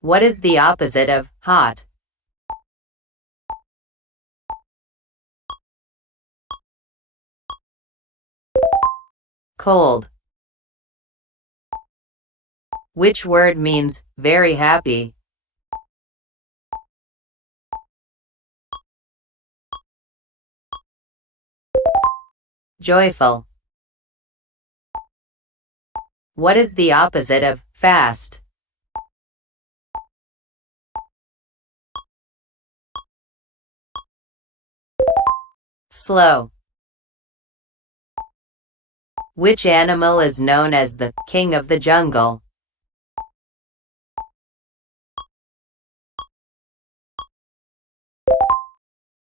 What is the opposite of hot? Cold. Which word means very happy? Joyful. What is the opposite of fast? Slow. Which animal is known as the king of the jungle?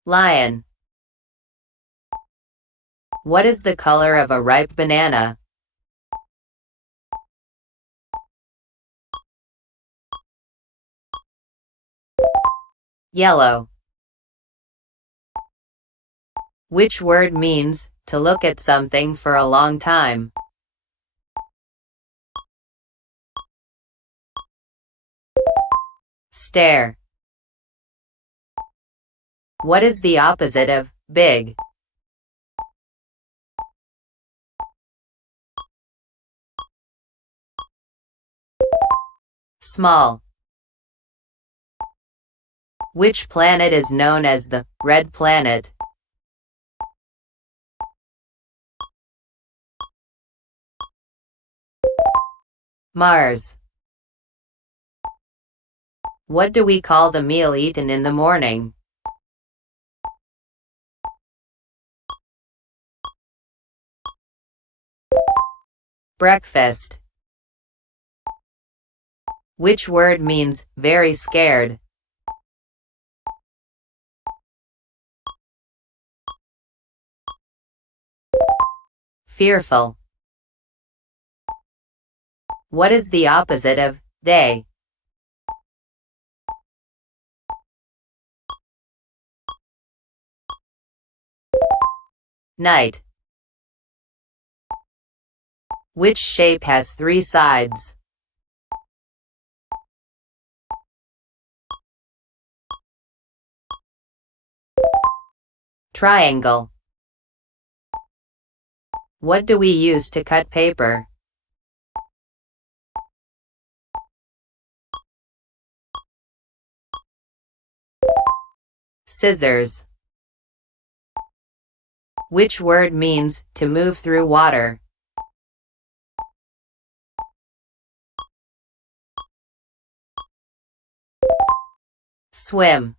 Lion. What is the color of a ripe banana? Yellow. Which word means to look at something for a long time? Stare. What is the opposite of big? Small. Which planet is known as the red planet? Mars. What do we call the meal eaten in the morning? Breakfast. Which word means very scared? Fearful. What is the opposite of day? Night. Which shape has three sides? Triangle. What do we use to cut paper? Scissors. Which word means to move through water? Swim.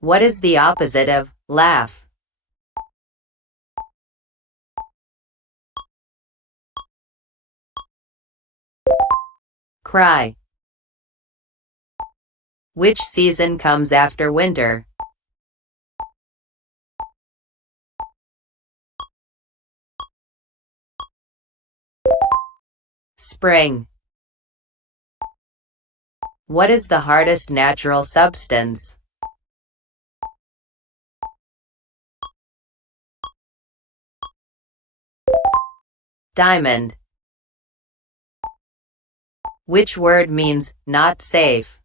What is the opposite of laugh? Cry. Which season comes after winter? Spring. What is the hardest natural substance? Diamond. Which word means not safe?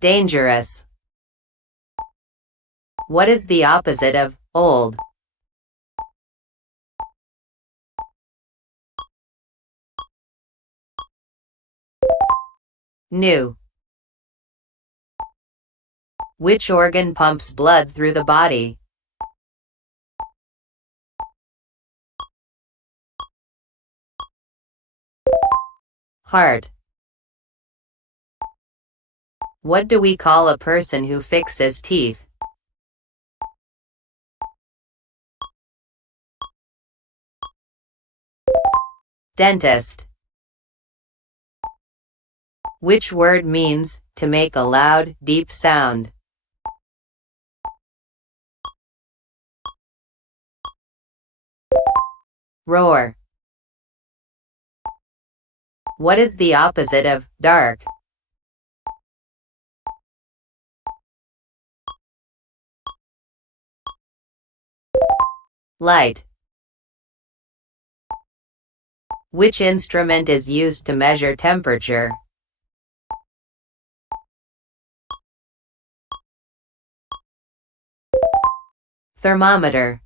Dangerous. What is the opposite of old? New. Which organ pumps blood through the body? Heart. What do we call a person who fixes teeth? Dentist. Which word means to make a loud, deep sound? Roar. What is the opposite of dark? Light. Which instrument is used to measure temperature? Thermometer.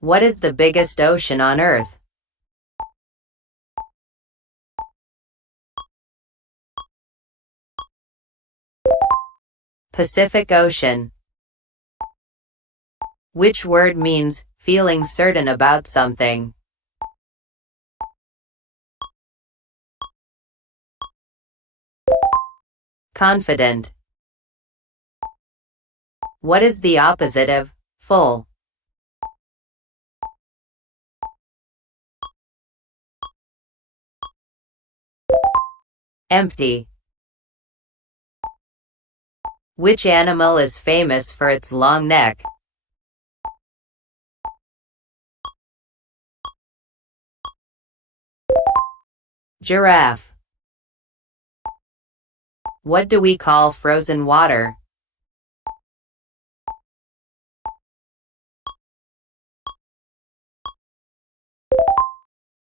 What is the biggest ocean on Earth? Pacific Ocean. Which word means feeling certain about something? Confident. What is the opposite of full? Empty. Which animal is famous for its long neck? Giraffe. What do we call frozen water?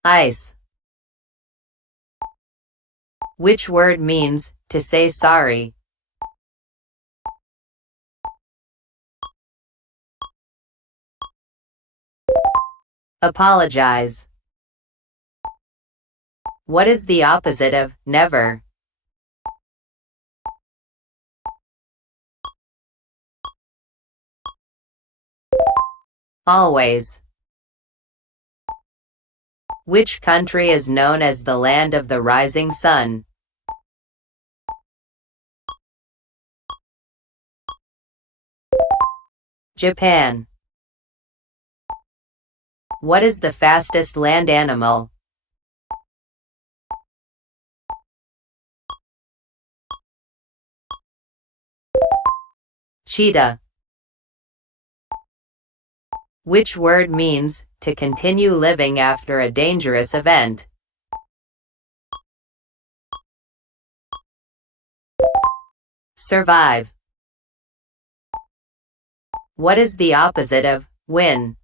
Ice. Which word means to say sorry? Apologize. What is the opposite of never? Always. Which country is known as the land of the rising sun? Japan. What is the fastest land animal? Cheetah. Which word means to continue living after a dangerous event? Survive. What is the opposite of win?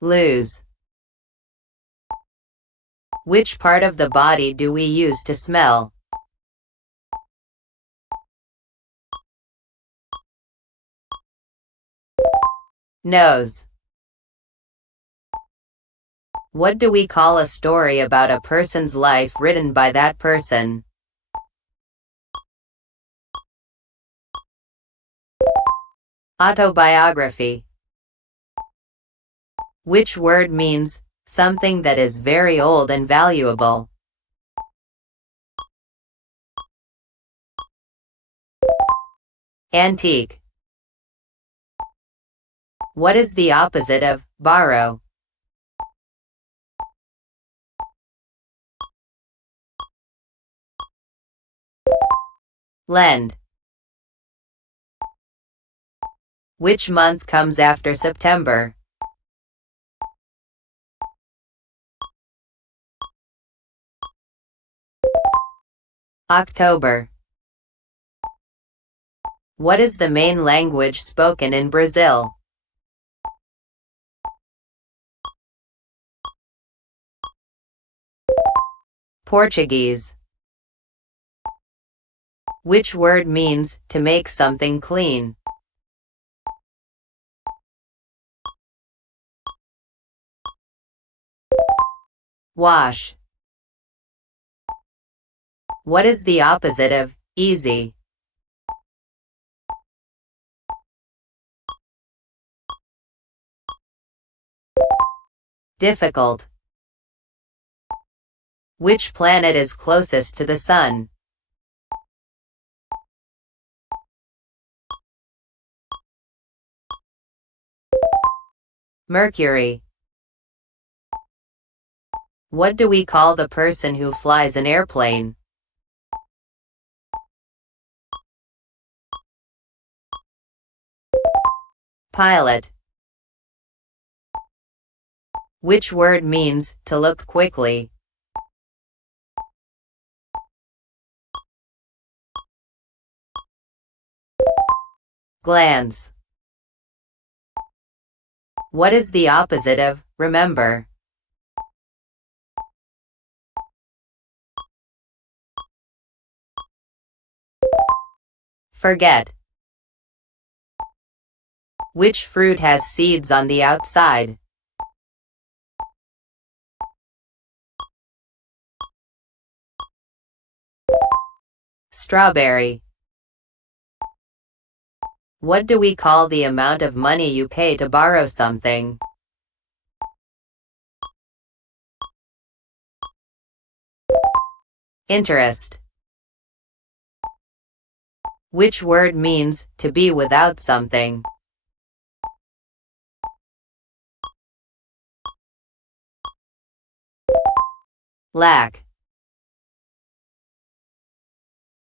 Lose. Which part of the body do we use to smell? Nose. What do we call a story about a person's life written by that person? Autobiography. Which word means something that is very old and valuable? Antique. What is the opposite of borrow? Lend. Which month comes after September? October. What is the main language spoken in Brazil? Portuguese. Which word means to make something clean? Wash. What is the opposite of easy? Difficult. Which planet is closest to the sun? Mercury. What do we call the person who flies an airplane? Pilot. Which word means to look quickly? Glance. What is the opposite of remember? Forget. Which fruit has seeds on the outside? Strawberry. What do we call the amount of money you pay to borrow something? Interest. Which word means to be without something? Lack.